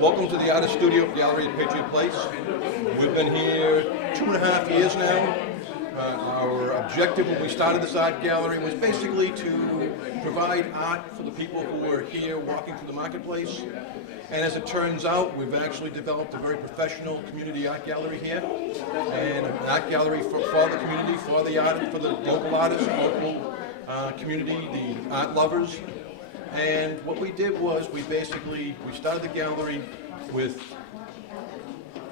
Welcome to the Artist Studio Gallery at Patriot Place. We've been here 2.5 years now. Our objective when we started this art gallery was basically to provide art for the people who are here walking through the marketplace. And as it turns out, we've actually developed a very professional community art gallery here, and an art gallery for the community, for the local artists, local community, the art lovers. And what we did was we started the gallery with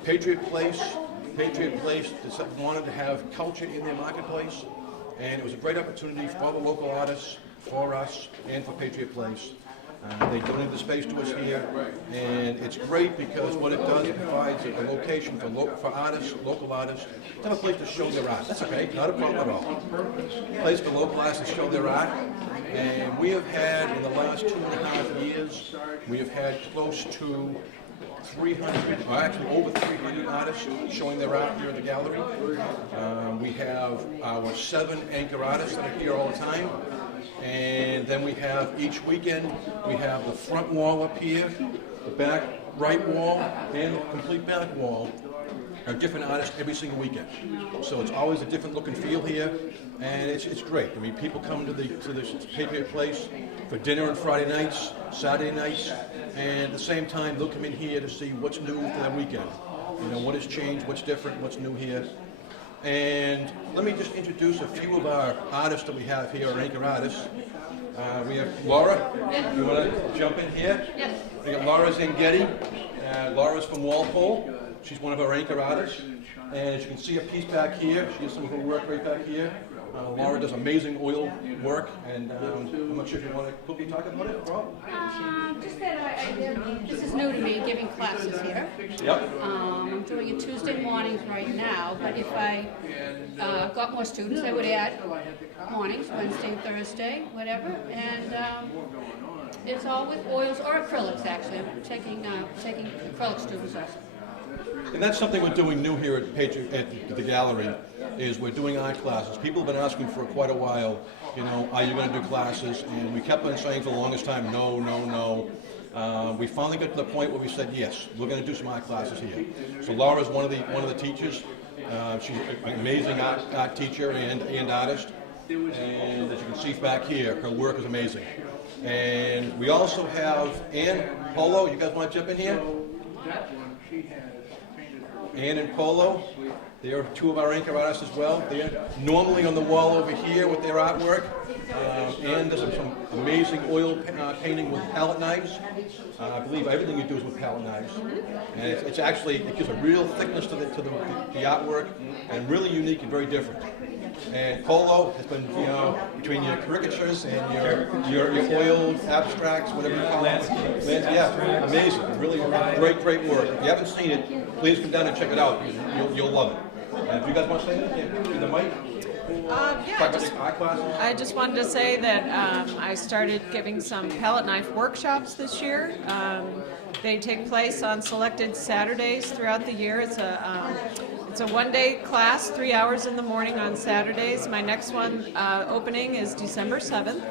Patriot Place. Patriot Place wanted to have culture in their marketplace, and it was a great opportunity for the local artists, for us, and for Patriot Place. They donated the space to us here, and it's great because what it does, it provides a location for artists, local artists, to have a place to show their art. That's okay, not a problem at all. A place for local artists to show their art. And we have had, in the last 2.5 years, we have had close to 300, or actually over 300 artists showing their art here in the gallery. We have our 7 anchor artists that are here all the time. And then we have, each weekend, we have the front wall up here, the back right wall, and the complete back wall are different artists every single weekend. So it's always a different look and feel here, and it's great. I mean, people come to the Patriot Place for dinner on Friday nights, Saturday nights, and at the same time they'll come in here to see what's new for that weekend. You know, what has changed, what's different, what's new here. And let me just introduce a few of our artists that we have here, our anchor artists. We have Laura. You want to jump in here? Yes. We got Laura Zangetti. Laura's from Walpole. She's one of our anchor artists. And as you can see a piece back here, she has some of her work right back here. Laura does amazing oil work, and I'm not sure if you want to quickly talk about it, Rob? Just that this is new to me, giving classes here. Yep. I'm doing it Tuesday mornings right now, but if I got more students, I would add mornings, Wednesday, Thursday, whatever. And it's all with oils or acrylics, actually. I'm taking acrylic students also. And that's something we're doing new here at the gallery, is we're doing art classes. People have been asking for quite a while, you know, are you going to do classes? And we kept on saying for the longest time, no, no, no. We finally got to the point where we said, yes, we're going to do some art classes here. So Laura's one of the teachers. She's an amazing art teacher and artist. And as you can see back here, her work is amazing. And we also have Ann Polo. You guys want to jump in here? Ann and Polo, they are 2 of our anchor artists as well. They're normally on the wall over here with their artwork. Ann does some amazing oil painting with palette knives. I believe everything you do is with palette knives. And it's actually, it gives a real thickness to the artwork, and really unique and very different. And Polo has been, you know, between your caricatures and your oil abstracts, whatever you call it. Yeah, amazing. Really great work. If you haven't seen it, please come down and check it out. You'll love it. And if you guys want to say anything, in the mic. I just wanted to say that I started giving some palette knife workshops this year. They take place on selected Saturdays throughout the year. It's a one-day class, 3 hours in the morning on Saturdays. My next one opening is December 7th,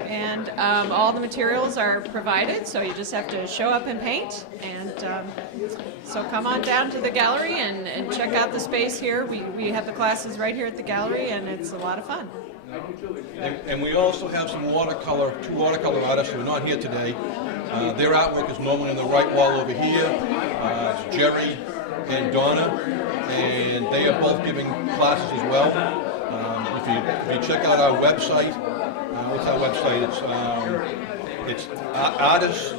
and all the materials are provided, so you just have to show up and paint. And so come on down to the gallery and check out the space here. We have the classes right here at the gallery, and it's a lot of fun. And we also have some 2 watercolor artists who are not here today. Their artwork is normally on the right wall over here. It's Jerry and Donna, and they are both giving classes as well. If you check out our website, what's our website? It's Artist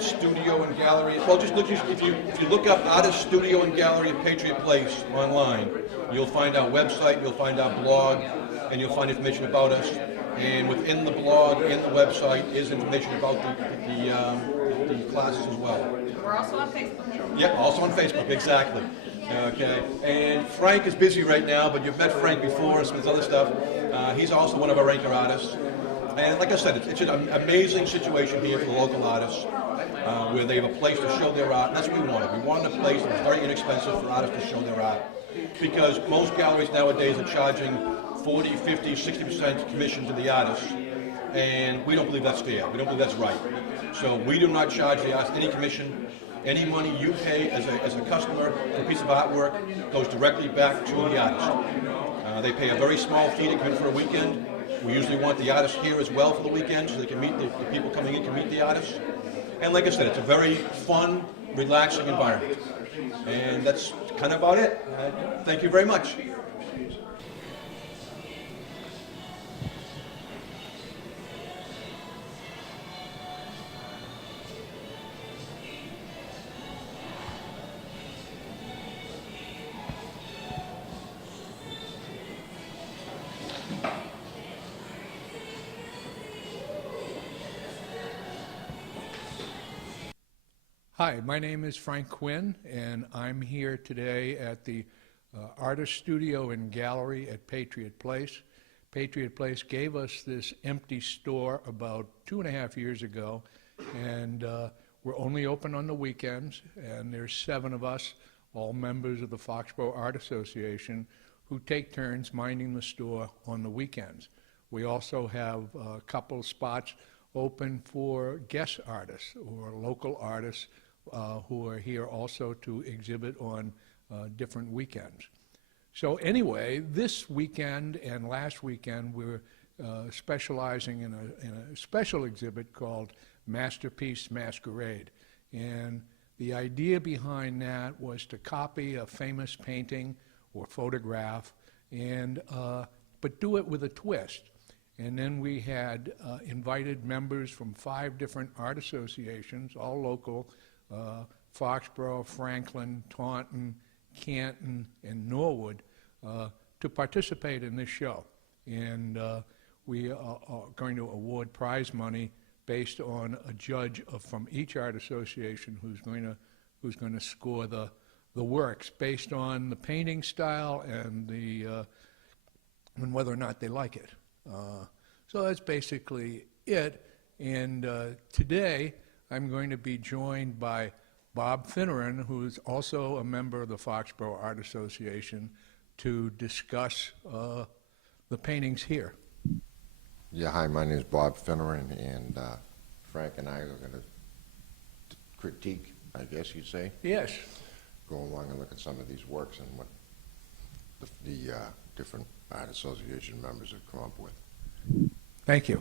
Studio and Gallery. Well, just look, if you look up Artist Studio and Gallery at Patriot Place online, you'll find our website, you'll find our blog, and you'll find information about us. And within the blog and the website is information about the classes as well. We're also on Facebook. Yep, also on Facebook, exactly. Okay, and Frank is busy right now, but you've met Frank before and some of his other stuff. He's also one of our anchor artists. And like I said, it's an amazing situation here for the local artists, where they have a place to show their art. And that's what we wanted. We wanted a place that was very inexpensive for artists to show their art. Because most galleries nowadays are charging 40, 50, 60% commission to the artists. And we don't believe that's fair. We don't believe that's right. So we do not charge the artists any commission. Any money you pay as a customer for a piece of artwork goes directly back to the artist. They pay a very small fee to come in for a weekend. We usually want the artist here as well for the weekend so they can meet the people coming in can meet the artist. And like I said, it's a very fun, relaxing environment. And that's kind of about it. Thank you very much. Hi, my name is Frank Quinn, and I'm here today at the Artist Studio and Gallery at Patriot Place. Patriot Place gave us this empty store about 2.5 years ago, and we're only open on the weekends, and there's 7 of us, all members of the Foxbor Art Association, who take turns minding the store on the weekends. We also have a couple spots open for guest artists or local artists who are here also to exhibit on different weekends. So anyway, this weekend and last weekend we're specializing in a special exhibit called Masterpiece, Masquerade. And the idea behind that was to copy a famous painting or photograph, and but do it with a twist. And then we had invited members from 5 different art associations, all local, Foxborough, Franklin, Taunton, Canton, and Norwood, to participate in this show. And we are going to award prize money based on a judge from each art association who's going to score the works based on the painting style and and whether or not they like it. So that's basically it. And today I'm going to be joined by Bob Finneran, who's also a member of the Foxborough Art Association, to discuss the paintings here. Yeah, hi, my name is Bob Finneran, and Frank and I are going to critique, I guess you'd say. Yes. Go along and look at some of these works and what the different art association members have come up with. Thank you.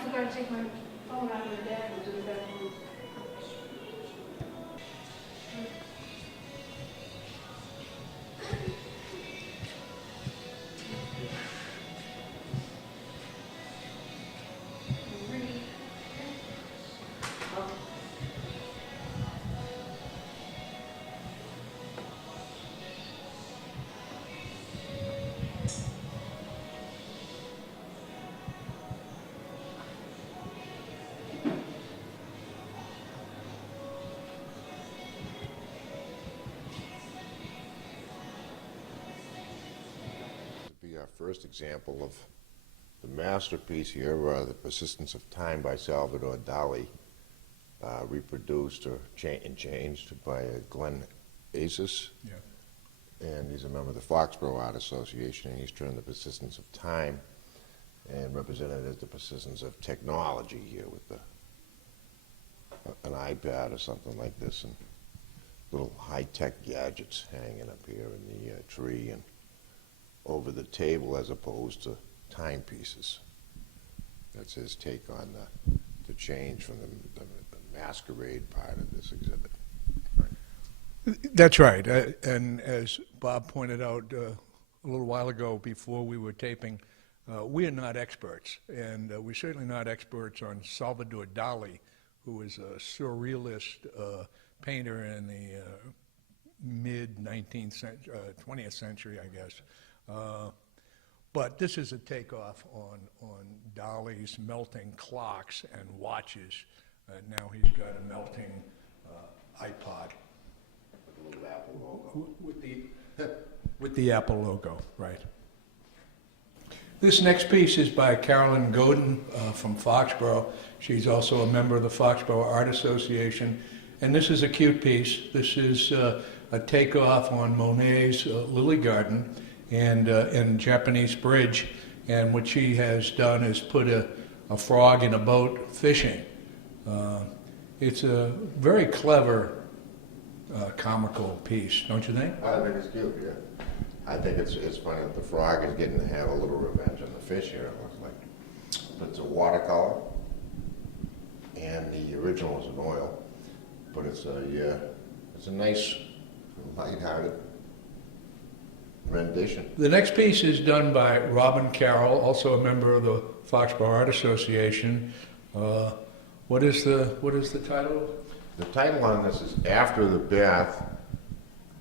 forgot to take my phone out of the bag into the bedroom. Be our first example of the masterpiece here, The Persistence of Time by Salvador Dali, reproduced or changed by Glenn Aces. Yeah. And he's a member of the Foxbor Art Association, and he's turned the persistence of time and represented as the persistence of technology here with an iPad or something like this, and little high-tech gadgets hanging up here in the tree and over the table as opposed to timepieces. That's his take on the change from the masquerade part of this exhibit. That's right. And as Bob pointed out a little while ago before we were taping, we are not experts. And we're certainly not experts on Salvador Dali, who was a surrealist painter in the mid-19th century, 20th century, I guess. But this is a takeoff on Dali's melting clocks and watches. Now he's got a melting iPod. With the little Apple logo. With the Apple logo, right. This next piece is by Carolyn Godin from Foxborough. She's also a member of the Foxborough Art Association. And this is a cute piece. This is a takeoff on Monet's Lily Garden and Japanese Bridge. And what she has done is put a frog in a boat fishing. It's a very clever comical piece, don't you think? I think it's cute, yeah. I think it's funny that the frog is getting to have a little revenge on the fish here, it looks like. But it's a watercolor, and the original is an oil. But it's a nice, lighthearted rendition. The next piece is done by Robin Carroll, also a member of the Foxborough Art Association. What is the title? The title on this is After the Bath,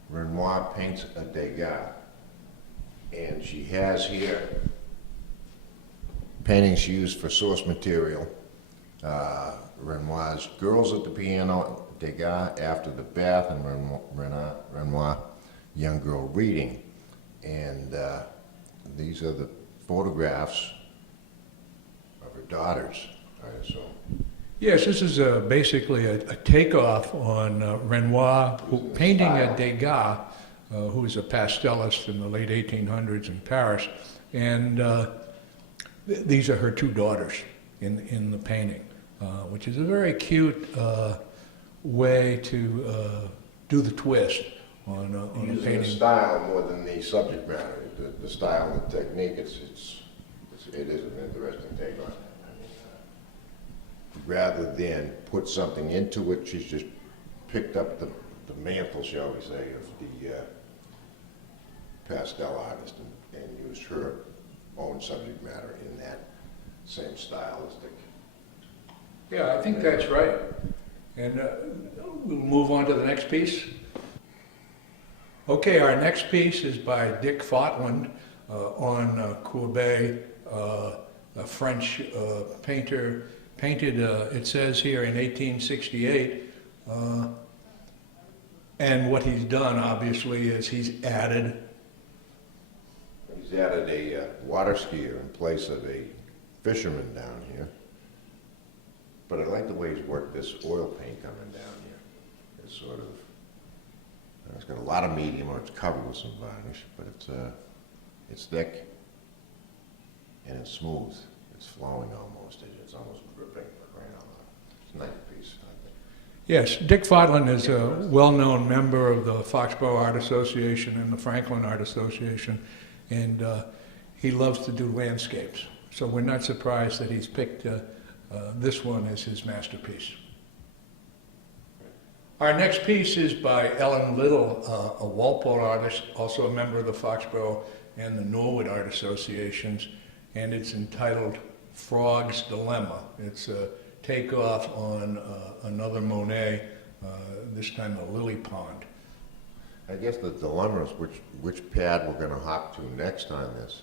Renoir Paints a Degas. And she has here paintings she used for source material. Renoir's Girls at the Piano, Degas, After the Bath, and Renoir, Young Girl Reading. And these are the photographs of her daughters, I assume. Yes, this is basically a takeoff on Renoir, painting a Degas, who was a pastelist in the late 1800s in Paris. And these are her two daughters in the painting, which is a very cute way to do the twist on a Using painting. the style more than the subject matter. The style and the technique, it is an interesting take on it. Rather than put something into it, she's just picked up the mantle, shall we say, of the pastel artist and used her own subject matter in that same stylistic. Yeah, I think that's right. And we'll move on to the next piece. Okay, our next piece is by Dick Fotland on Courbet, a French painter. Painted, it says here, in 1868. And what he's done, obviously, is he's added a water skier in place of a fisherman down here. But I like the way he's worked this oil paint coming down here. It's sort of, it's got a lot of medium, or it's covered with some varnish, but it's thick and it's smooth. It's flowing almost. It's almost dripping right on. It's a nice piece, I think. Yes, Dick Fotland is a well-known member of the Foxborough Art Association and the Franklin Art Association, and he loves to do landscapes. So we're not surprised that he's picked This one is his masterpiece. Our next piece is by Ellen Little, a Walpole artist, also a member of the Foxborough and the Norwood Art Associations, and it's entitled Frog's Dilemma. It's a takeoff on another Monet, this time a lily pond. I guess the dilemma is which pad we're gonna hop to next on this.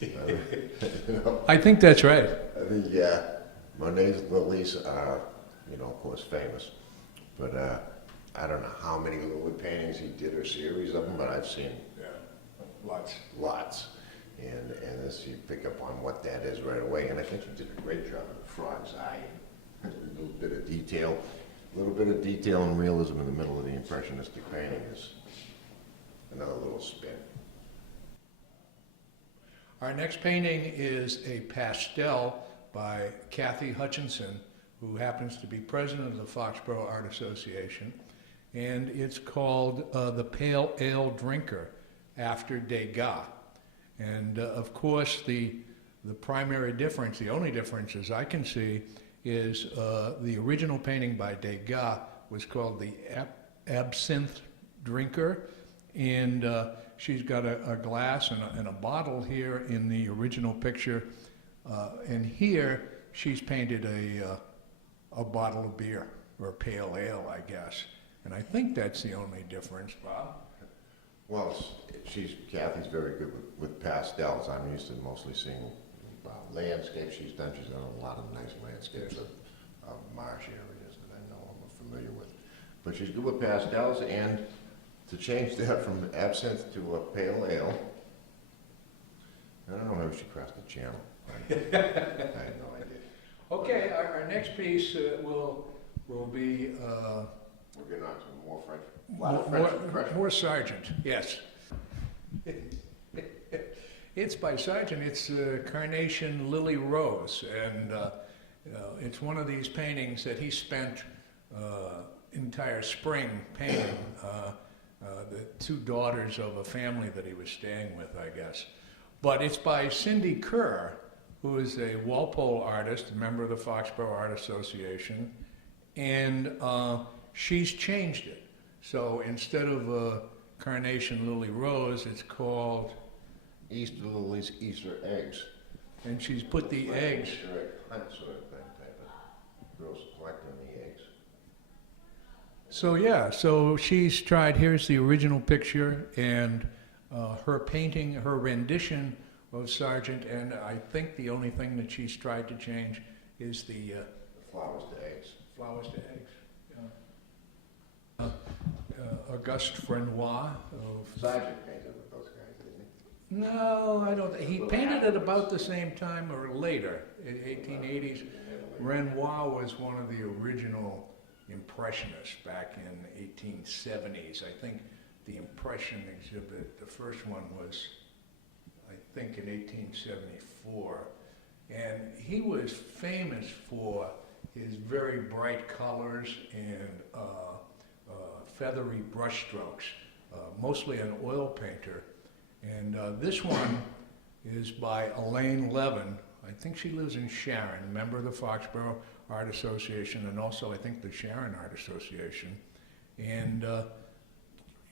You know, I think that's right. I think, Monet's lilies are, you know, of course, famous. But I don't know how many lily paintings he did or series of them, but I've seen Lots. lots. And this, you pick up on what that is right away. And I think he did a great job of the frog's eye. A little bit of detail and realism in the middle of the impressionistic painting is another little spin. Our next painting is a pastel by Kathy Hutchinson, who happens to be president of the Foxborough Art Association, and it's called The Pale Ale Drinker, after Degas. And of course, the primary difference, the only difference as I can see, is the original painting by Degas was called the Absinthe Drinker, and she's got a glass and a bottle here in the original picture, and here she's painted a bottle of beer, or pale ale, I guess. And I think that's the only difference, Bob. Well, Kathy's very good with pastels. I'm used to mostly seeing landscapes she's done. She's done a lot of nice landscapes of marsh areas that I know I'm familiar with. But she's good with pastels, and to change that from absinthe to a pale ale, I don't know, maybe she crossed the channel. I had no idea. Okay, our next piece will be We're getting on to more French. more Sargent, yes. It's by Sargent. It's Carnation Lily Rose, and it's one of these paintings that he spent entire spring painting. The two daughters of a family that he was staying with, I guess. But it's by Cindy Kerr, who is a Walpole artist, a member of the Foxborough Art Association, and she's changed it. So instead of Carnation Lily Rose, it's called Easter lilies, Easter eggs. And she's put the eggs. Easter egg hunt sort of thing, type of girls collecting the eggs. So yeah, so she's tried, here's the original picture, and her painting, her rendition of Sargent, and I think the only thing that she's tried to change is the Flowers to eggs. flowers to eggs. Auguste Frenois of... Sargent painted with those guys, didn't he? No, I don't, he painted at about the same time or later, in 1880s. Renoir was one of the original Impressionists back in 1870s. I think the Impression exhibit, the first one was, I think, in 1874. And he was famous for his very bright colors and feathery brush strokes, mostly an oil painter. And this one is by Elaine Levin. I think she lives in Sharon, member of the Foxborough Art Association, and also I think the Sharon Art Association. And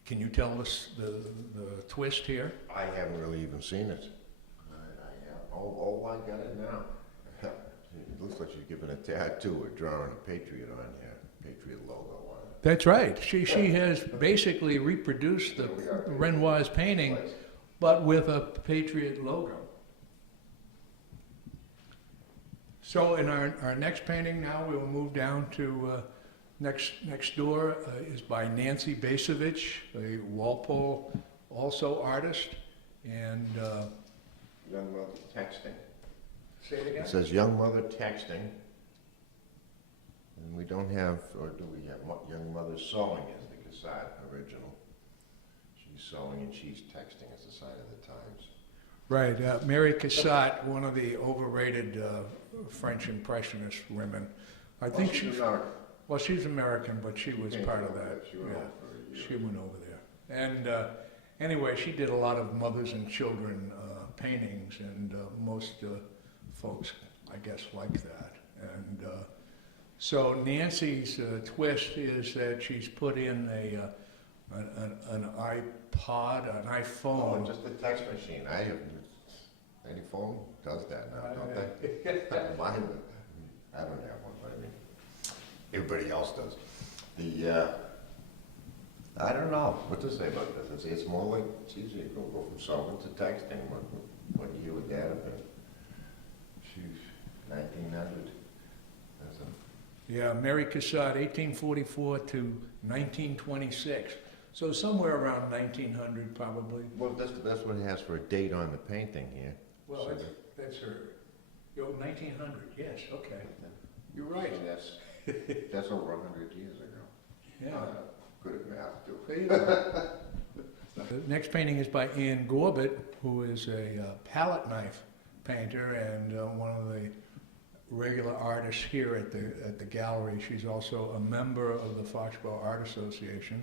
can you tell us the twist here? I haven't really even seen it. I got it now. It looks like she's giving a tattoo or drawing a Patriot on here, Patriot logo on it. That's right. She has basically reproduced the Renoir's painting, but with a Patriot logo. So in our next painting now, we will move down to next door is by Nancy Basovich, a Walpole also artist, and Young mother texting. say it again. It says young mother texting. And we don't have, or do we have, young mother sewing as the Cassat original. She's sewing and she's texting as the sign of the times. Right, Mary Cassatt, one of the overrated French Impressionist women. I think she's American. Well, she's American, but she was part of that. She went over for a year. She went over there. And anyway, she did a lot of mothers and children paintings, and most folks, I guess, like that. And so Nancy's twist is that she's put in an iPod, an Oh, iPhone. just a text machine. Any phone does that now, don't they? Mine, I don't have one, but I mean, everybody else does. I don't know what to say about this. It's more like, it's easy to go from solving to texting. What you and Dad have been. She's 1900. That's a, Yeah, Mary Cassatt, 1844 to 1926. So somewhere around 1900 probably. well, that's what it has for a date on the painting here. Well, So that's her. Yo, 1900, yes, okay. You're right. so that's over 100 years ago. Yeah. Good at math, too. There you go. The next painting is by Ann Gorbett, who is a palette knife painter and one of the regular artists here at the gallery. She's also a member of the Foxbor Art Association.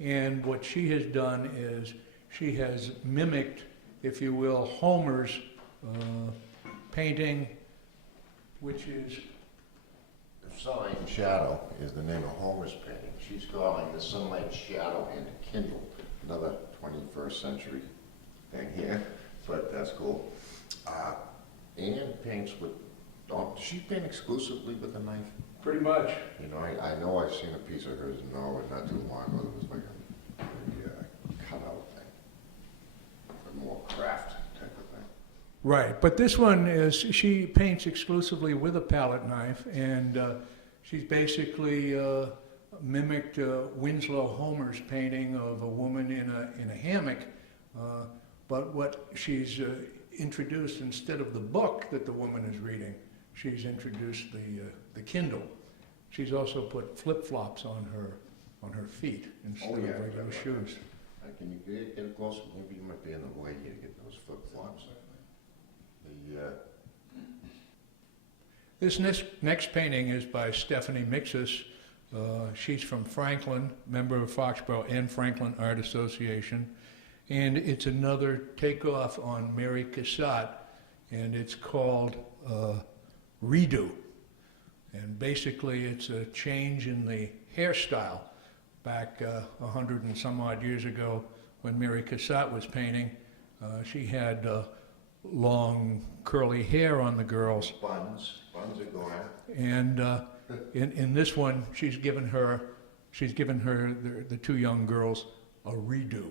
And what she has done is she has mimicked, if you will, Homer's painting, which is Sunlight and Shadow is the name of Homer's painting. She's calling the Sunlight, Shadow, and Kindle, another 21st century thing here, but that's cool. Anne paints with, does she paint exclusively with a knife? pretty much. You know, I know I've seen a piece of hers in Norway not too long ago that was like a cutout thing, a more craft type of thing. Right, but this one is, she paints exclusively with a palette knife, and she's basically mimicked Winslow Homer's painting of a woman in a hammock, but what she's introduced, instead of the book that the woman is reading, she's introduced the Kindle. She's also put flip-flops on her feet instead of regular shoes. Can you get it closer? Maybe you might be in the way here to get those flip-flops. This next painting is by Stephanie Mixus. She's from Franklin, member of Foxborough and Franklin Art Association. And it's another takeoff on Mary Cassatt, and it's called Redo. And basically it's a change in the hairstyle. Back 100 and some odd years ago when Mary Cassatt was painting, she had long curly hair on the girls. Buns are going. And in this one, she's given her the two young girls a redo.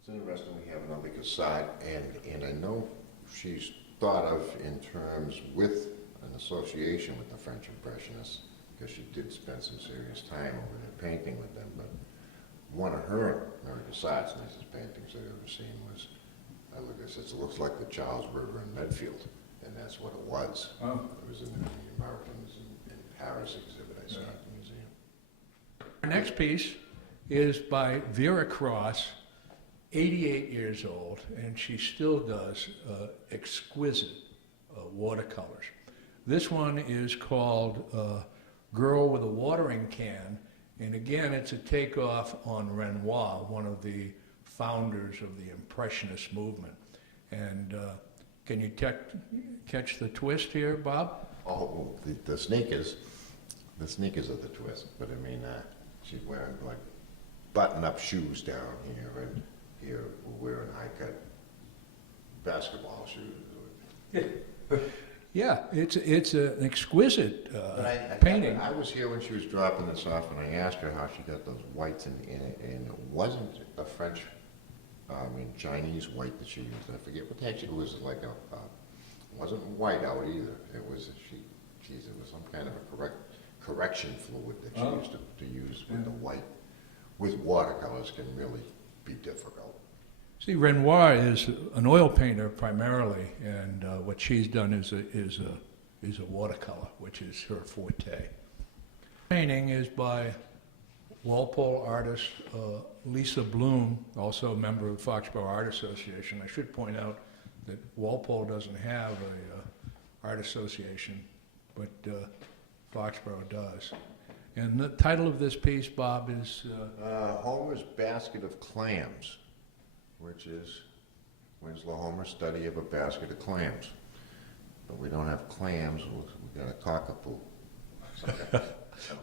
It's interesting we have another Cassatt, and I know she's thought of in terms with an association with the French Impressionists, because she did spend some serious time over there painting with them. But one of her, Mary Cassatt's nicest paintings I've ever seen was, I look at it, it looks like the Charles River in Medfield, and that's what it was. Oh. It was in the Americans in Paris exhibit I saw at the museum. Our next piece is by Vera Cross, 88 years old, and she still does exquisite watercolors. This one is called Girl with a Watering Can, and again, it's a takeoff on Renoir, one of the founders of the Impressionist movement. And can you catch the twist here, Bob? Oh, the sneakers are the twist, but I mean, she's wearing like button-up shoes down here, and here we're wearing high-cut basketball shoes. Yeah, it's an exquisite But painting. I was here when she was dropping this off, and I asked her how she got those whites in it, and it wasn't a French, Chinese white that she used. I forget what the heck it was, like it wasn't white out either. It was it was some kind of a correction fluid that she used to use with the white. With watercolors can really be difficult. See, Renoir is an oil painter primarily, and what she's done is a watercolor, which is her forte. Painting is by Walpole artist Lisa Bloom, also a member of the Foxborough Art Association. I should point out that Walpole doesn't have a art association, but Foxborough does. And the title of this piece, Bob, is Homer's Basket of Clams, which is Winslow Homer's study of a basket of clams. but we don't have clams. We got a cockapoo.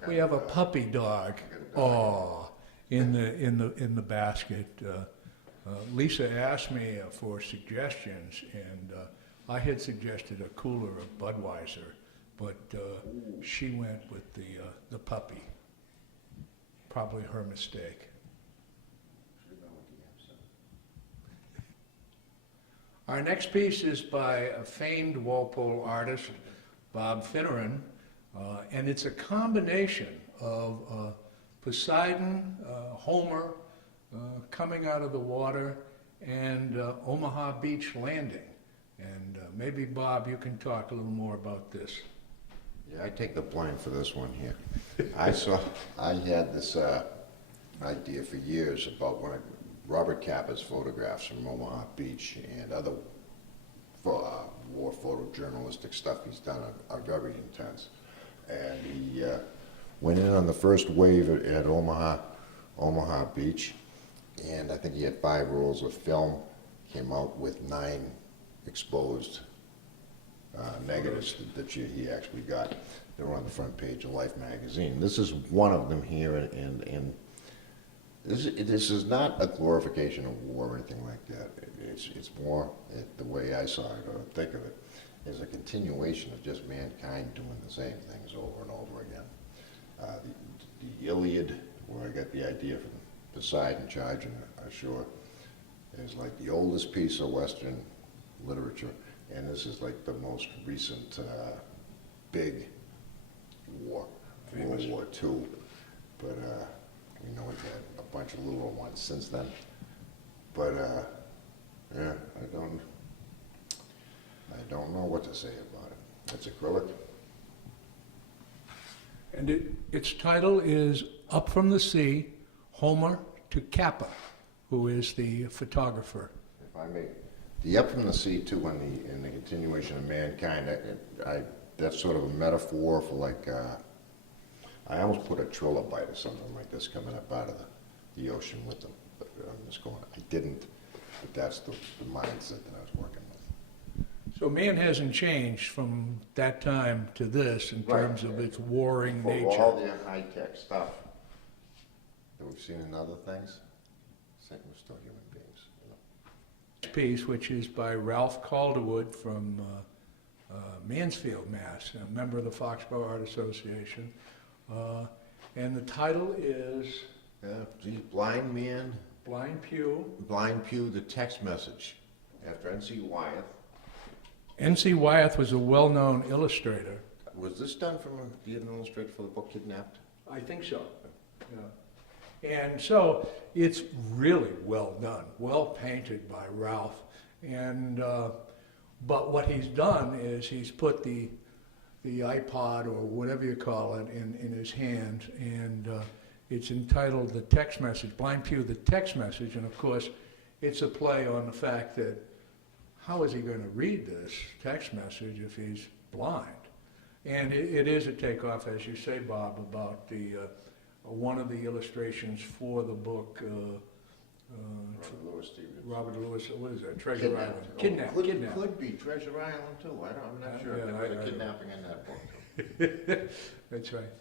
We have a puppy dog. Oh, in the basket. Lisa asked me for suggestions, and I had suggested a cooler of Budweiser, but she went with the puppy. Probably her mistake. Our next piece is by a famed Walpole artist, Bob Finneran, and it's a combination of Poseidon, Homer, coming out of the water, and Omaha Beach landing. And maybe, Bob, you can talk a little more about this. Yeah, I take the blame for this one here. I had this idea for years about Robert Capa's photographs from Omaha Beach and other war photojournalistic stuff he's done are very intense. And he went in on the first wave at Omaha Beach, and I think he had 5 rolls of film, came out with 9 exposed negatives that he actually got. They were on the front page of Life magazine. This is one of them here, and this is not a glorification of war or anything like that. It's more, the way I saw it or think of it, is a continuation of just mankind doing the same things over and over again. The Iliad, where I got the idea from Poseidon charging ashore, is like the oldest piece of Western literature, and this is like the most recent big war, World War II. But we know we've had a bunch of little ones since then. But yeah, I don't know what to say about it. It's acrylic. And its title is Up from the Sea, Homer to Kappa, who is the photographer. If I may, the Up from the Sea too, in the continuation of mankind, that's sort of a metaphor for like, I almost put a trilobite or something like this coming up out of the ocean with them. But I'm just going, I didn't, but that's the mindset that I was working with. So man hasn't changed from that time to this in terms of its warring For nature. all the high-tech stuff that we've seen in other things, I think we're still human beings. You know? Piece, which is by Ralph Calderwood from Mansfield, Mass., a member of the Foxbor Art Association. And the title is Geez, Blind Man, Blind Pew. Blind Pew, the text message, after N.C. Wyeth. N.C. Wyeth was a well-known illustrator. Was this done from an illustrator for the book Kidnapped? I think so. Yeah. And so it's really well done, well painted by Ralph. And but what he's done is he's put the iPod or whatever you call it in his hand, and it's entitled The Text Message, Blind Pew, the Text Message. And of course, it's a play on the fact that how is he going to read this text message if he's blind? And it is a takeoff, as you say, Bob, about the one of the illustrations for the book, Robert Louis, what is that? Treasure Island. Kidnapped. Could be Treasure Island too. I'm not sure. Yeah, There was a kidnapping in that book too. That's right.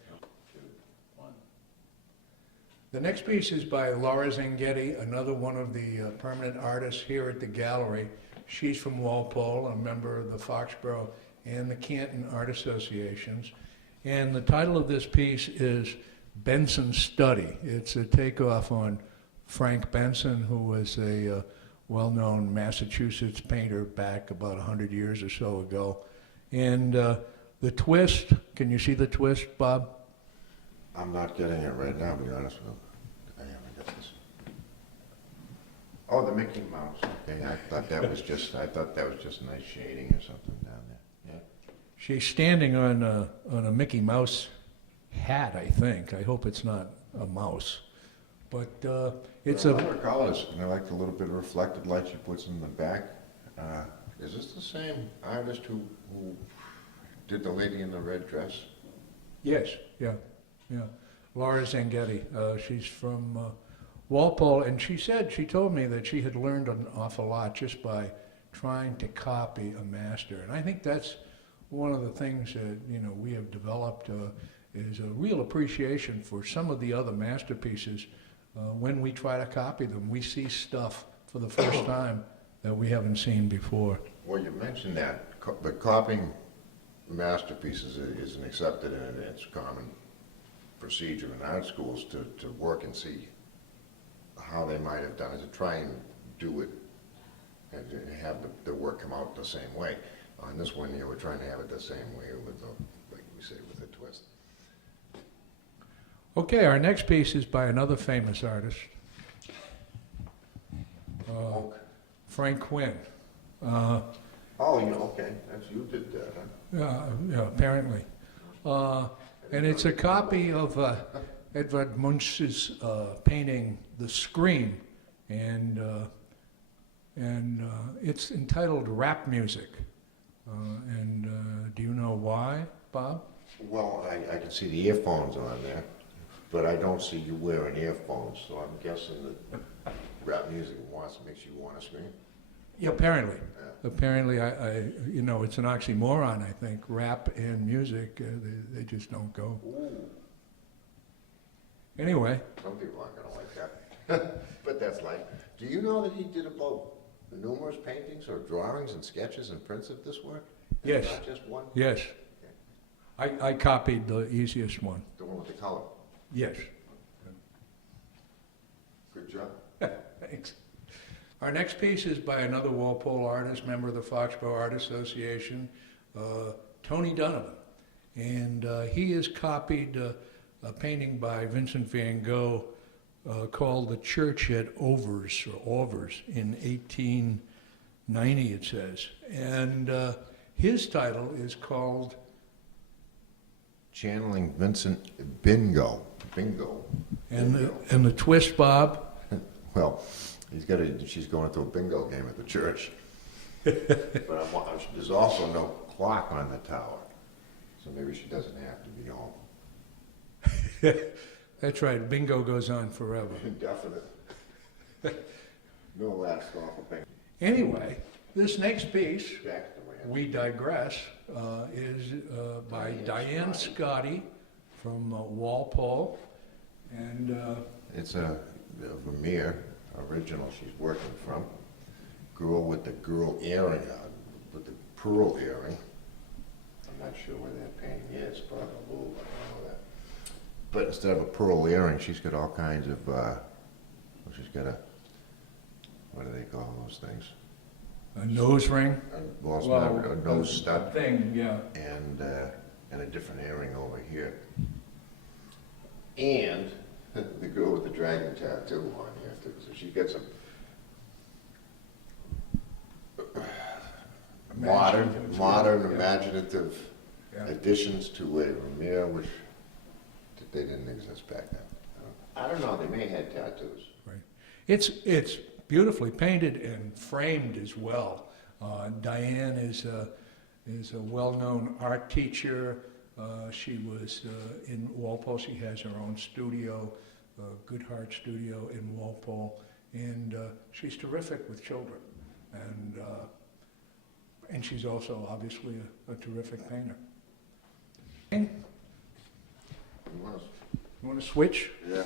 The next piece is by Laura Zangetti, another one of the permanent artists here at the gallery. She's from Walpole, a member of the Foxborough and the Canton Art Associations. And the title of this piece is Benson's Study. It's a takeoff on Frank Benson, who was a well-known Massachusetts painter back about 100 years or so ago. And the twist, can you see the twist, Bob? I'm not getting it right now, to be honest with you. I haven't got this. Oh, the Mickey Mouse. Okay, I thought that was just nice shading or something down there. Yeah. She's standing on a Mickey Mouse hat, I think. I hope it's not a mouse. But it's a lot of colors, and I like the little bit of reflected light she puts in the back. Is this the same artist who did the lady in the red dress? Yes, yeah. Laura Zangetti. She's from Walpole, and she told me that she had learned an awful lot just by trying to copy a master. And I think that's one of the things that, we have developed is a real appreciation for some of the other masterpieces. When we try to copy them, we see stuff for the first time that we haven't seen before. Well, you mentioned that, but copying masterpieces isn't accepted, and it's common procedure in art schools to work and see how they might have done it, to try and do it and to have the work come out the same way. On this one here, we're trying to have it the same way with the, like we say, with a twist. Okay, our next piece is by another famous artist, Oak. Frank Quinn. Oh, okay, that's, you did that, huh? Yeah, apparently. And it's a copy of Edvard Munch's painting, The Scream, and it's entitled Rap Music. Do you know why, Bob? Well, I can see the earphones on there, but I don't see you wearing earphones, so I'm guessing that rap music makes you want to scream. Yeah, apparently. Yeah. Apparently, it's an oxymoron, I think. Rap and music, they just don't go. Ooh, Anyway, some people aren't gonna like that, but that's life. Do you know that he did about numerous paintings or drawings and sketches and prints of this work? Yes. Not just one? yes. I copied the easiest one. The one with the color? Yes. Good job. Thanks. Our next piece is by another Walpole artist, member of the Foxbor Art Association, Tony Donovan. And he has copied a painting by Vincent van Gogh called The Church at Overs, or Auvers, in 1890, it says. And his title is called... Channeling Vincent Bingo. Bingo. And the twist, Bob? Well, she's going to a bingo game at the church. But there's also no clock on the tower, so maybe she doesn't have to be home. That's right, bingo goes on forever. Indefinite. No last off a bingo. Anyway, this next piece, Back to my We Digress, is by Diane Scotti from Walpole. And It's a Vermeer original she's working from. Girl with the girl earring on, with the pearl earring. I'm not sure where that painting is, but I don't know that. But instead of a pearl earring, she's got all kinds of, she's got what do they call those things? a nose ring. Well, it's not a nose stud. Thing, yeah. And a different earring over here. And the girl with the dragon tattoo on here too. So she gets some modern, imaginative Yeah. additions to a Vermeer, which they didn't exist back then. I don't know. They may have had tattoos. Right. It's beautifully painted and framed as well. Diane is a well-known art teacher. She was in Walpole. She has her own studio, Good Heart Studio in Walpole, and she's terrific with children. And she's also obviously a terrific painter. You want to switch? Yeah,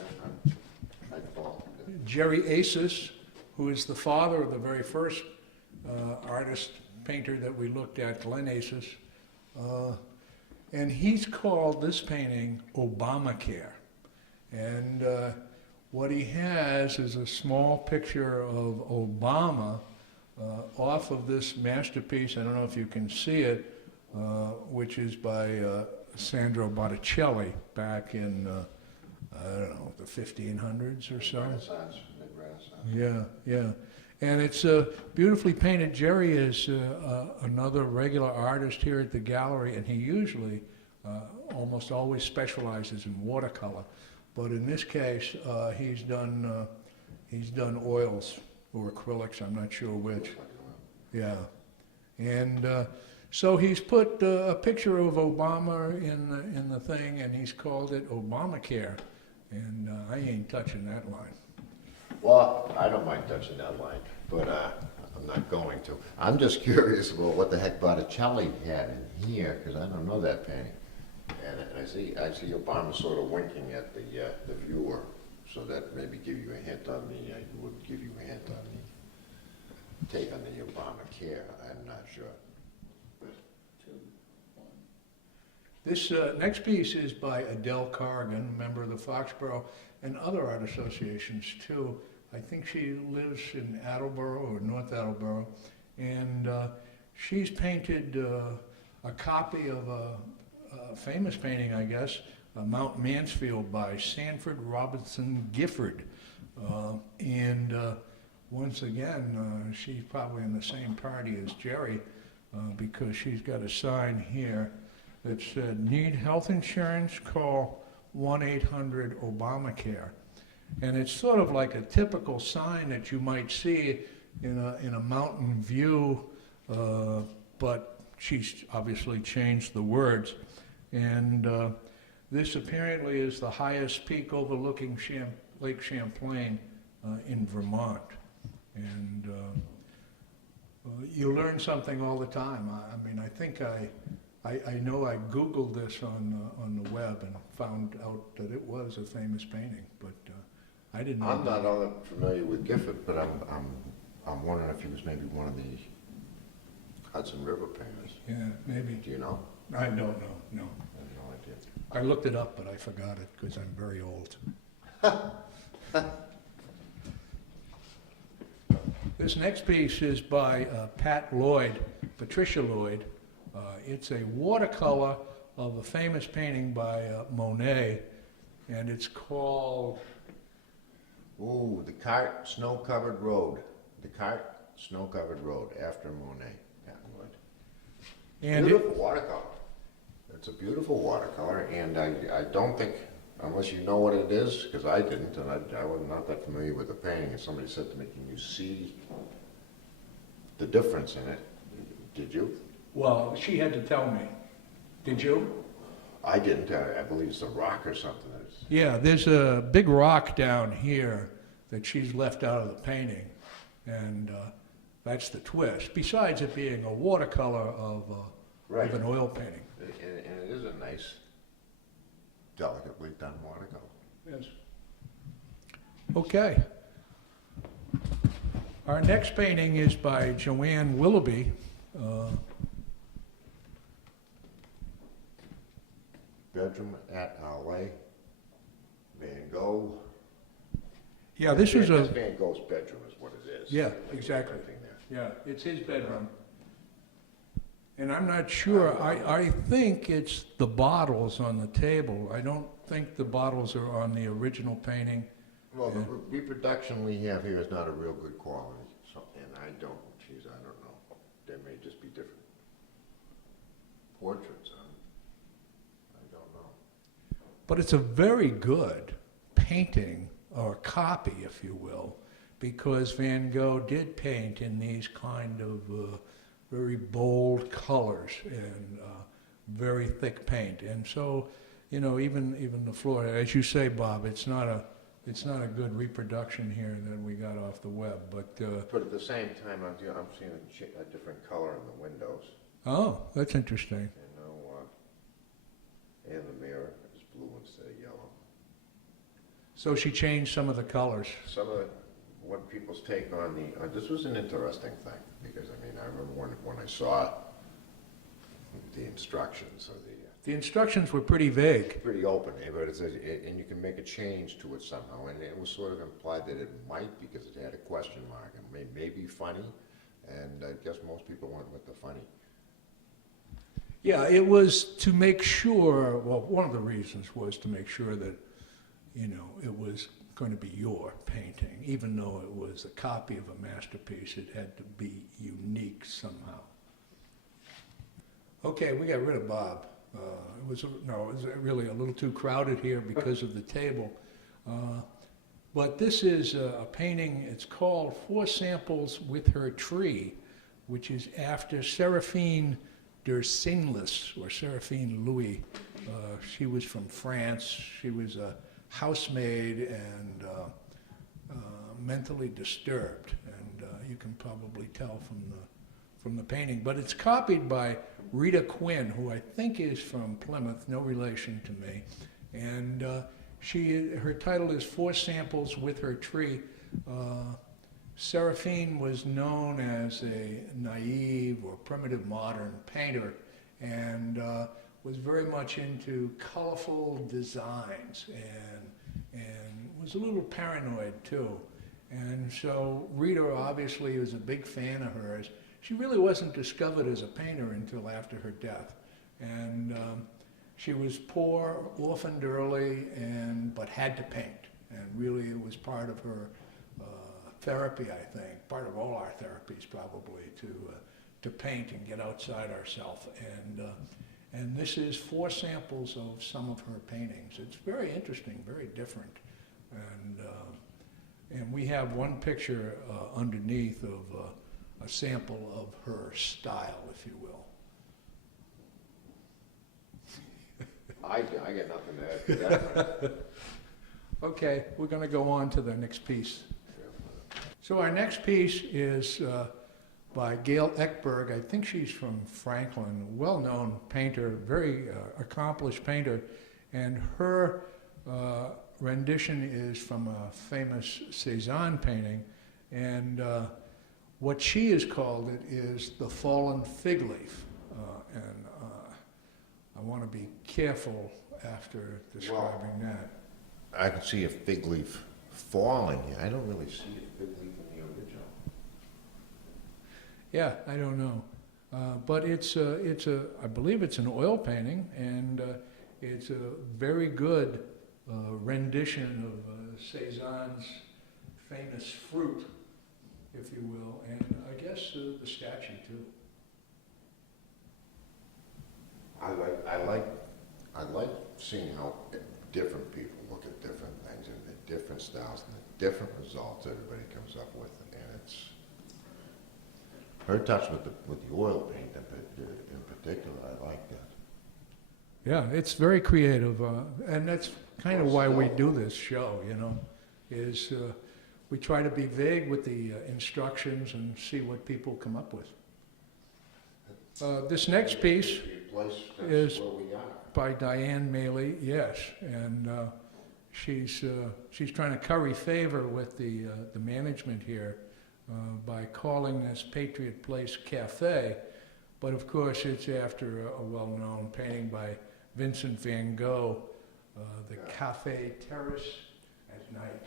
I'd fall. Jerry Aces, who is the father of the very first artist painter that we looked at, Glenn Aces, and he's called this painting Obamacare. And what he has is a small picture of Obama off of this masterpiece. I don't know if you can see it, which is by Sandro Botticelli back in, I don't know, the 1500s or so. Renaissance, mid-Renaissance. Yeah. And it's beautifully painted. Jerry is another regular artist here at the gallery, and he usually, almost always specializes in watercolor. But in this case, he's done oils or acrylics, I'm not sure which. Yeah. And so he's put a picture of Obama in the thing, and he's called it Obamacare. And I ain't touching that line. Well, I don't mind touching that line, but I'm not going to. I'm just curious about what the heck Botticelli had in here, because I don't know that painting. And I see Obama sort of winking at the viewer, so that maybe give you a hint on would give you a hint on the take on the Obamacare. I'm not sure. This next piece is by Adele Corrigan, member of the Foxbor and other art associations too. I think she lives in Attleboro or North Attleboro, and she's painted a copy of a famous painting, I guess, Mount Mansfield by Sanford Robinson Gifford. Once again, she's probably in the same party as Jerry because she's got a sign here that said, "Need health insurance? Call 1-800-OBAMACARE." And it's sort of like a typical sign that you might see in a mountain view, but she's obviously changed the words. And this apparently is the highest peak overlooking Lake Champlain in Vermont. And you learn something all the time. I mean, I think I know I Googled this on the web and found out that it was a famous painting, but I didn't know. I'm not all that familiar with Gifford, but I'm wondering if he was maybe one of the Hudson River painters. Yeah, maybe. Do you know? I don't know, no. I have no idea. I looked it up, but I forgot it because I'm very old. This next piece is by Patricia Lloyd. It's a watercolor of a famous painting by Monet, and it's called... Ooh, the Cart Snow-Covered Road. The Cart Snow-Covered Road, after Monet. And beautiful watercolor. It's a beautiful watercolor, and I don't think, unless you know what it is, because I didn't, and I was not that familiar with the painting, and somebody said to me, "Can you see the difference in it?" Did you? Well, she had to tell me. Did you? I didn't. I believe it's a rock or something. Yeah, there's a big rock down here that she's left out of the painting, and that's the twist. Besides it being a watercolor of an oil painting. And it is a nice, delicately done watercolor. Yes. Okay. Our next painting is by Joanne Willoughby. Bedroom at LA. Van Gogh. Yeah, this is a... Van Gogh's bedroom is what it is. Yeah, exactly. Yeah, it's his bedroom. And I'm not sure, I think it's the bottles on the table. I don't think the bottles are on the original painting. Well, the reproduction we have here is not a real good quality, so, and I don't know. There may just be different portraits on. I don't know. But it's a very good painting, or copy, if you will, because Van Gogh did paint in these kind of very bold colors and very thick paint. And so, you know, even the floor, as you say, Bob, it's not a good reproduction here that we got off the web. But at the same time, I'm seeing a different color in the windows. Oh, that's interesting. And the mirror is blue instead of yellow. So she changed some of the colors. Some of what people's take on this was an interesting thing, because I mean, I remember when I saw the instructions, or The instructions were pretty vague. pretty open, but it says, and you can make a change to it somehow, and it was sort of implied that it might, because it had a question mark, and may be funny, and I guess most people went with the funny. Yeah, it was to make sure, well, one of the reasons was to make sure that, you know, it was going to be your painting. Even though it was a copy of a masterpiece, it had to be unique somehow. Okay, we got rid of Bob. It was really a little too crowded here because of the table. But this is a painting, it's called Four Samples with Her Tree, which is after Séraphine de Singlis, or Séraphine Louis. She was from France. She was a housemaid and mentally disturbed. And You can probably tell from the painting. But it's copied by Rita Quinn, who I think is from Plymouth, no relation to me. And her title is Four Samples with Her Tree. Seraphine was known as a naive or primitive modern painter, and was very much into colorful designs, and was a little paranoid too. And so Rita obviously was a big fan of hers. She really wasn't discovered as a painter until after her death. And she was poor, orphaned early, but had to paint. And really it was part of her therapy, I think, part of all our therapies probably, to paint and get outside ourselves. And this is 4 samples of some of her paintings. It's very interesting, very different. And we have one picture underneath of a sample of her style, if you will. I got nothing to add to that. Okay, we're going to go on to the next piece. So our next piece is by Gail Eckberg. I think she's from Franklin, well-known painter, very accomplished painter, and her rendition is from a famous Cézanne painting, and what she has called it is the fallen fig leaf, and I want to be careful after describing that. I can see a fig leaf falling here. I don't really see a fig leaf in the original. Yeah, I don't know, but I believe it's an oil painting, and it's a very good rendition of Cézanne's famous fruit, if you will, and I guess the statue too. I like seeing how different people look at different things and the different styles and the different results everybody comes up with, and it's her touch with the oil paint in particular. I like that. Yeah, it's very creative, and that's kind of why we do this show, is we try to be vague with the instructions and see what people come up with. This next piece is by Diane Maley, yes, and she's trying to curry favor with the management here by calling this Patriot Place Cafe, but of course it's after a well-known painting by Vincent van Gogh, the Café Terrace at Night.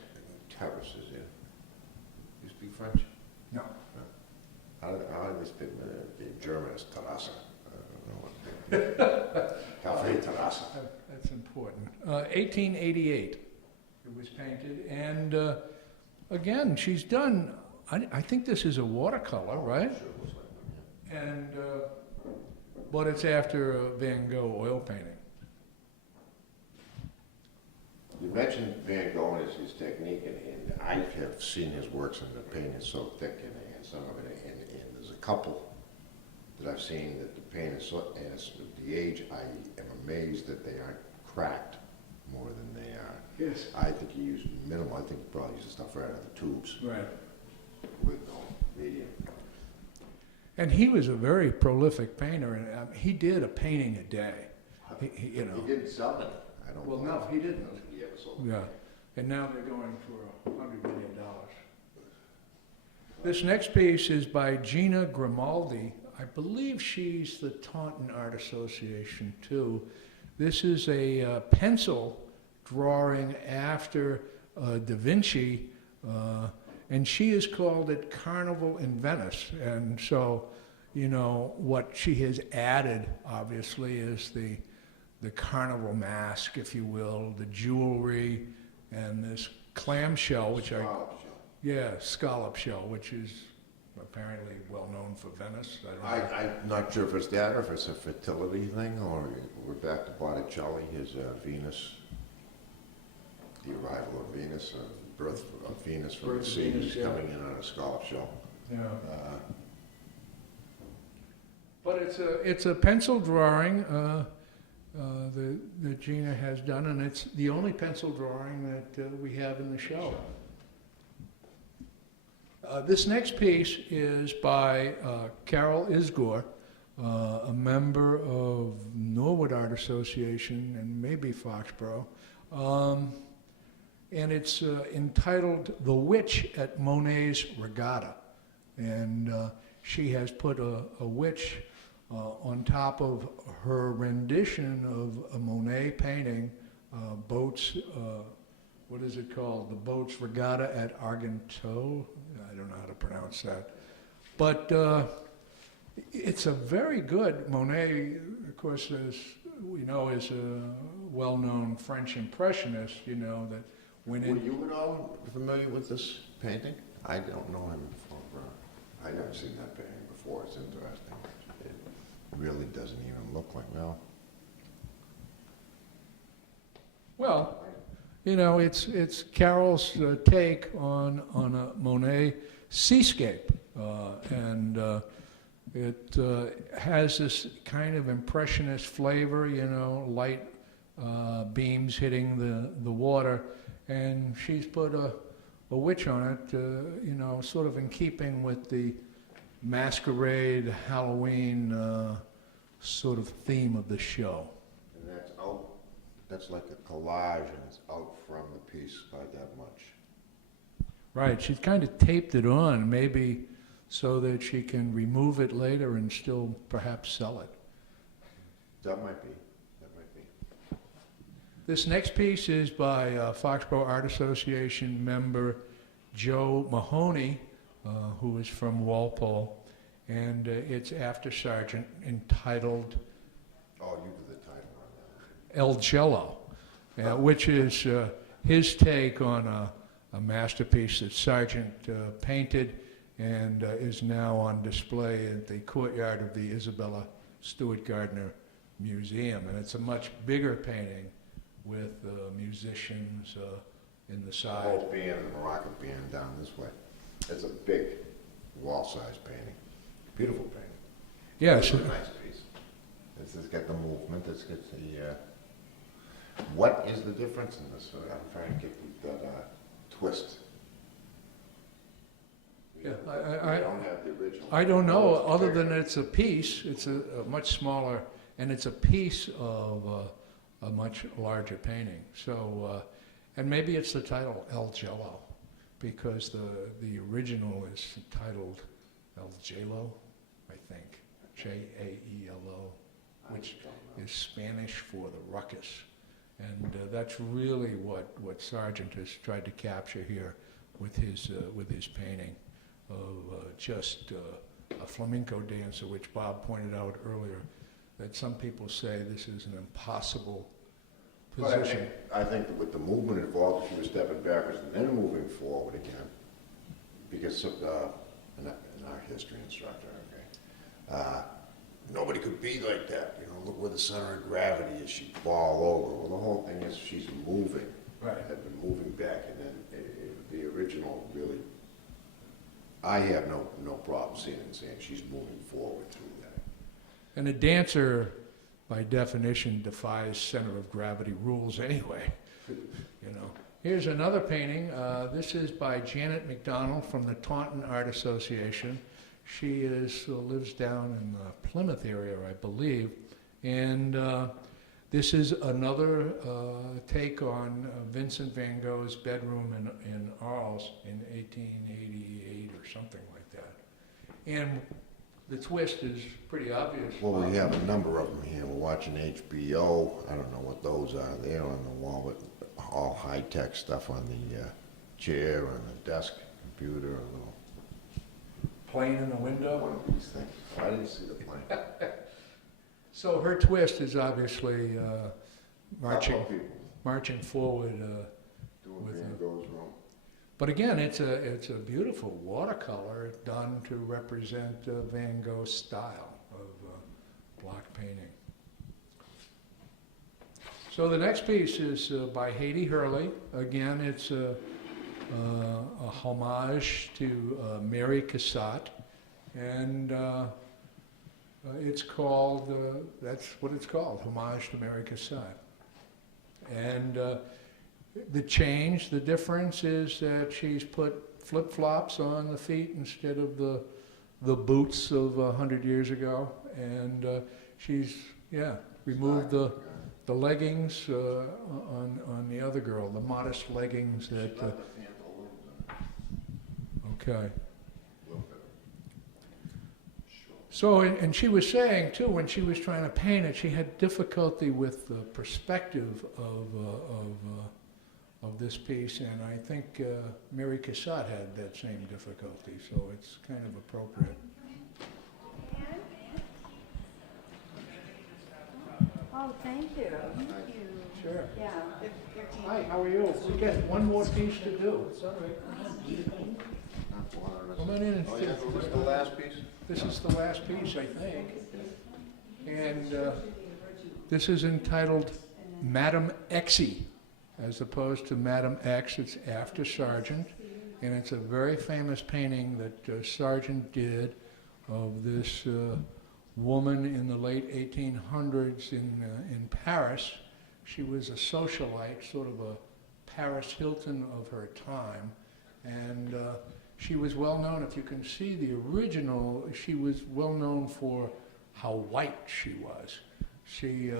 Terraces, yeah. You speak French? No. I always speak in German as Terrasse. I don't know what Café Terrasse. That's important. 1888 it was painted, and again, she's done, I think this is a watercolor, right? Sure, looks like one, yeah. And, but it's after a Van Gogh oil painting. You mentioned Van Gogh and his technique, and I have seen his works, and the paint is so thick, and some of it, and there's a couple that I've seen that the paint is so, and it's the age, I am amazed that they aren't cracked more than they are. Yes. I think he used minimal. I think he probably used the stuff right out of the tubes Right. with no medium. And he was a very prolific painter, and he did a painting a day. He didn't sell it. I don't. Well, believe no, it. he didn't. I don't think he ever sold it. Yeah, and now they're going for $100 million. This next piece is by Gina Grimaldi. I believe she's the Taunton Art Association too. This is a pencil drawing after Da Vinci, and she has called it Carnival in Venice. And so, what she has added, obviously, is the carnival mask, if you will, the jewelry, and this clamshell, which scallop shell, which is apparently well known for Venice. I'm not sure if it's that or if it's a fertility thing, or we're back to Botticelli, his Venus, the arrival of Venus, birth of Venus from Birth the of sea. Venus, He's yeah. coming in on a scallop shell. Yeah. But it's a pencil drawing that Gina has done, and it's the only pencil drawing that we have in the show. This next piece is by Carol Isgor, a member of Norwood Art Association and maybe Foxborough. And it's entitled The Witch at Monet's Regatta. And she has put a witch on top of her rendition of a Monet painting, Boats, what is it called? The Boats Regatta at Argenteau. I don't know how to pronounce that. But it's a very good Monet, of course, as we know, is a well-known French impressionist, you know, that went Were in. you at all familiar with this painting? I don't know him before. I've never seen that painting before. It's interesting. It really doesn't even look like, well, Well, you know, it's Carol's take on a Monet seascape, and it has this kind of impressionist flavor, you know, light beams hitting the water, and she's put a witch on it, you know, sort of in keeping with the Masquerade Halloween sort of theme of the show. and that's out, that's like a collage and it's out from the piece by that much. Right, she's kind of taped it on, maybe so that she can remove it later and still perhaps sell it. That might be, that might be. This next piece is by Foxborough Art Association member Joe Mahoney, who is from Walpole, and it's after Sargent, entitled Oh, you did the title on that. El Jello, which is his take on a masterpiece that Sargent painted and is now on display at the courtyard of the Isabella Stewart Gardner Museum. And it's a much bigger painting with musicians in the The side. whole band, the Moroccan band down this way. It's a big wall-sized painting. Beautiful painting. Yes, It's a nice piece. It's got the movement, it's got the, what is the difference in this? I'm trying to get that twist. Yeah, We I don't have the original. I don't know, Oh, other bigger. than it's a piece, it's a much smaller, and it's a piece of a much larger painting. So, and maybe it's the title El Jello, because the original is titled El Jelo, I think, Jaelo, which is Spanish for the ruckus. And that's really what Sargent has tried to capture here with his painting of just a flamenco dancer, which Bob pointed out earlier, that some people say this is an impossible But position. I think that with the movement involved, if you were stepping backwards and then moving forward again, because an art history instructor, okay, nobody could be like that. You know, look where the center of gravity is. She'd fall over. Well, the whole thing is she's moving. Right. Had been moving back, and then the original really. I have no problem seeing it and saying she's moving forward through that. And a dancer, by definition, defies center of gravity rules anyway. You know. Here's another painting. This is by Janet McDonald from the Taunton Art Association. She lives down in the Plymouth area, I believe, and this is another take on Vincent van Gogh's bedroom in Arles in 1888 or something like that. And the twist is pretty obvious. Well, we have a number of them here. We're watching HBO. I don't know what those are there on the wall, but all high-tech stuff on the chair, on the desk, computer, a little Plane in the window. one of these things. I didn't see the plane. So her twist is obviously Couple of people marching forward. doing with Van a- Gogh's room. But again, it's a beautiful watercolor done to represent Van Gogh's style of block painting. So the next piece is by Haiti Hurley. Again, it's a homage to Mary Cassatt, and it's called, that's what it's called, Homage to Mary Cassatt. And the difference is that she's put flip-flops on the feet instead of the boots of 100 years ago. And she's, yeah, removed the leggings on the other girl, the modest leggings that, okay. So, and she was saying too, when she was trying to paint it, she had difficulty with the perspective of this piece, and I think Mary Cassatt had that same difficulty, so it's kind of appropriate. Oh, thank you. Sure. Yeah. Hi, how are you? We got one more piece to do. Come on in and Oh, yeah, this is the last piece? this is the last piece, I think. And this is entitled Madame Exie, as opposed to Madame X. It's after Sargent. And it's a very famous painting that Sargent did of this woman in the late 1800s in Paris. She was a socialite, sort of a Paris Hilton of her time. And she was well known, if you can see the original, she was well known for how white she was. She,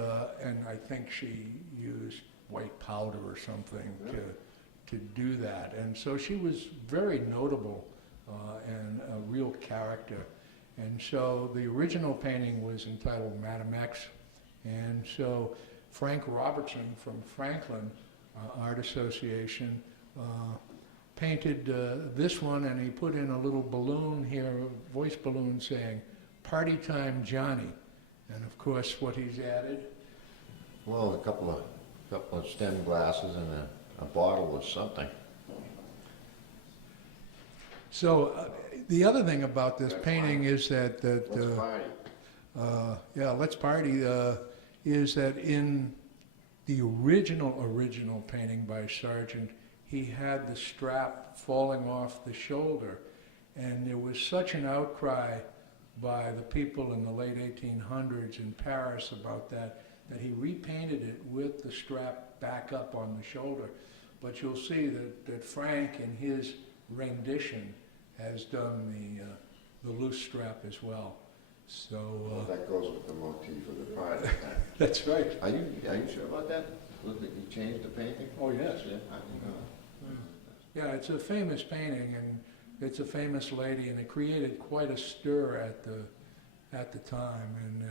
and I think she used white powder or something to do that. And so she was very notable and a real character. And so the original painting was entitled Madame X. And so Frank Robertson from Franklin Art Association painted this one, and he put in a little balloon here, a voice balloon saying, "Party time, Johnny." And of course, what he's added? Well, a couple of stem glasses and a bottle of something. So the other thing about this painting is that Let's party. yeah, Let's Party is that in the original painting by Sargent, he had the strap falling off the shoulder, and there was such an outcry by the people in the late 1800s in Paris about that he repainted it with the strap back up on the shoulder. But you'll see that Frank, in his rendition, has done the loose strap as well. So Well, that goes with the motif of the party. that's right. Are you sure about that? Look, that you changed the painting? Oh, yes. Yeah, I think not. Yeah, it's a famous painting, and it's a famous lady, and it created quite a stir at the time. And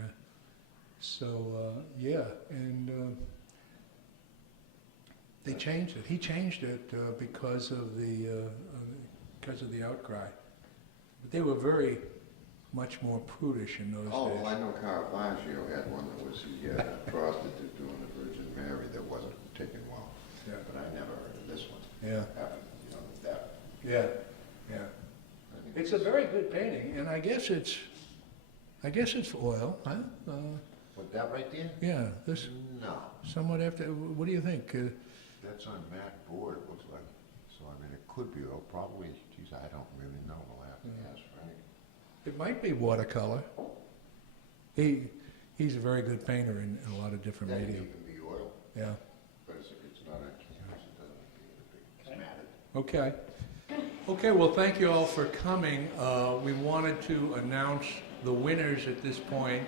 so yeah, and they changed it. He changed it because of the outcry. But they were very much more prudish in those Oh, days. well, I know Caravaggio had one that was the prostitute doing the Virgin Mary that wasn't taken well. Yeah. But I never heard of this one. Yeah, That. yeah, yeah. I think It's a very good painting, and I guess it's oil, huh? With that right there? Yeah, this No. somewhat after. What do you think? That's on matte board, it looks like. So, I mean, it could be, though, probably, geez, I don't really know. We'll have to ask Frank. It might be watercolor. He's a very good painter in a lot of different That could medium. even be oil, Yeah. but it's not on canvas, it doesn't appear to be. It's matted. Okay. Okay, well, thank you all for coming. We wanted to announce the winners at this point.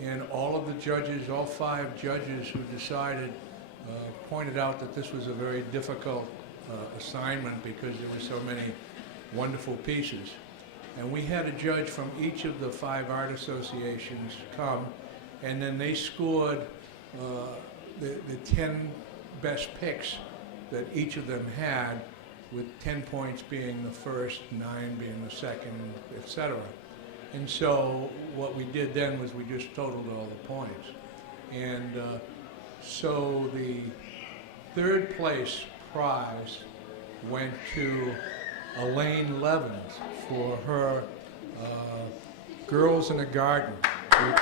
And all of the judges, all 5 judges who decided, pointed out that this was a very difficult assignment because there were so many wonderful pieces. And we had a judge from each of the 5 art associations come, and then they scored the 10 best picks that each of them had, with 10 points being the first, 9 being the second, etc. And so what we did then was we just totaled all the points. And so the 3rd place prize went to Elaine Levins for her Girls in a Garden. With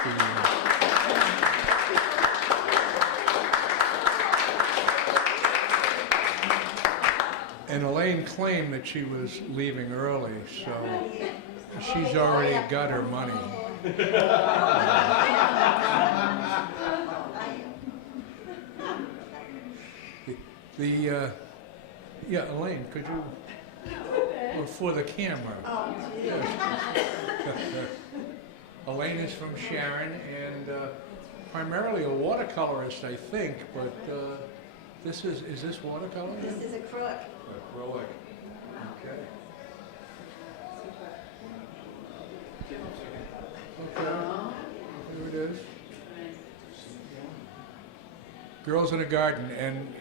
and Elaine claimed that she was leaving early, so she's already got her money. Yeah, Elaine, could you or for the camera. Oh, Elaine is from Sharon, and primarily a watercolorist, I think, but is this watercolor? this is acrylic. Acrylic. Okay. Okay, here it is. Girls in a Garden, and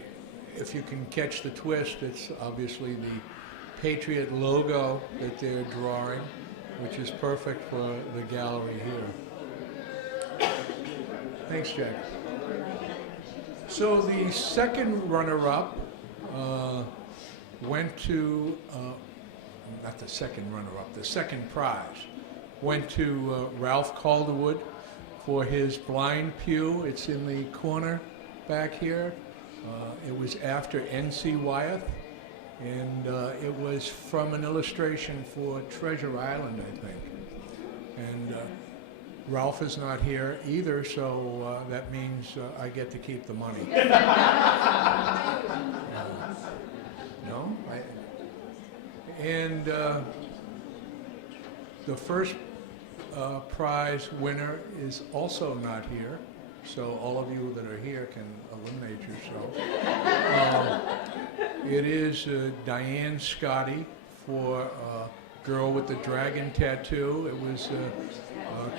if you can catch the twist, it's obviously the Patriot logo that they're drawing, which is perfect for the gallery here. Thanks, Jack. So the second runner-up went to, not the second runner-up, the second prize went to Ralph Calderwood for his blind pew. It's in the corner back here. It was after N.C. Wyeth, and it was from an illustration for Treasure Island, I think. And Ralph is not here either, so that means I get to keep the money. No? And the first prize winner is also not here, so all of you that are here can eliminate yourself. It is Diane Scotty for Girl with the Dragon Tattoo. It was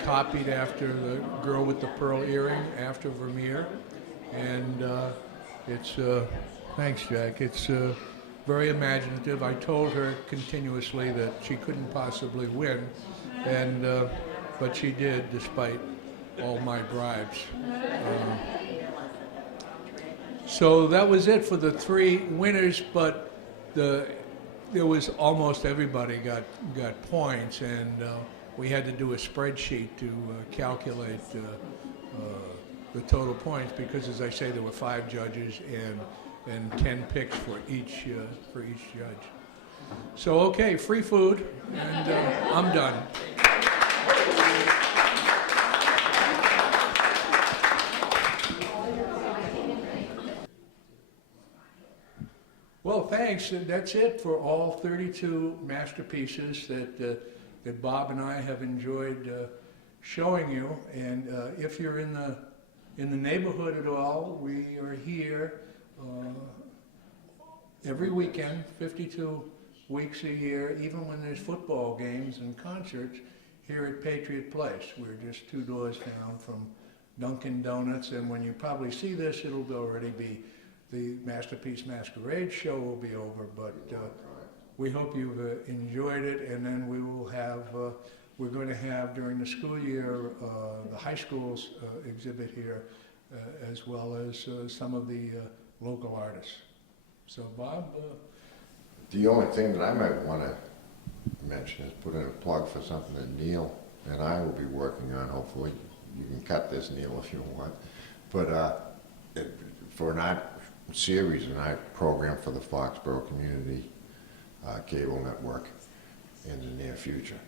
copied after the Girl with the Pearl Earring after Vermeer. And it's, thanks Jack, it's very imaginative. I told her continuously that she couldn't possibly win, and but she did despite all my bribes. So that was it for the three winners, but there was almost everybody got points, and we had to do a spreadsheet to calculate the total points because, as I say, there were 5 judges and 10 picks for each judge. So okay, free food, and I'm done. Well, thanks. And that's it for all 32 masterpieces that Bob and I have enjoyed showing you. And if you're in the neighborhood at all, we are here every weekend, 52 weeks a year, even when there's football games and concerts here at Patriot Place. We're just 2 doors down from Dunkin' Donuts, and when you probably see this, it'll already be the Masterpiece Masquerade show will be over, but we hope you've enjoyed it, and then we will have, we're going to have during the school year the high school's exhibit here, as well as some of the local artists. So Bob? The only thing that I might want to mention is put in a plug for something that Neil and I will be working on, hopefully. You can cut this, Neil, if you want. But for an art series, an art program for the Foxbor Community Cable Network in the near future.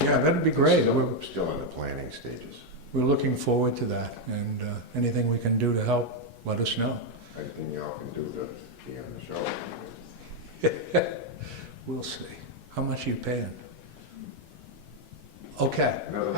Yeah, that'd be great. We're still in the planning stages. We're looking forward to that, and anything we can do to help, let us know. Anything y'all can do to be on the show. We'll see. How much are you paying? Okay. Another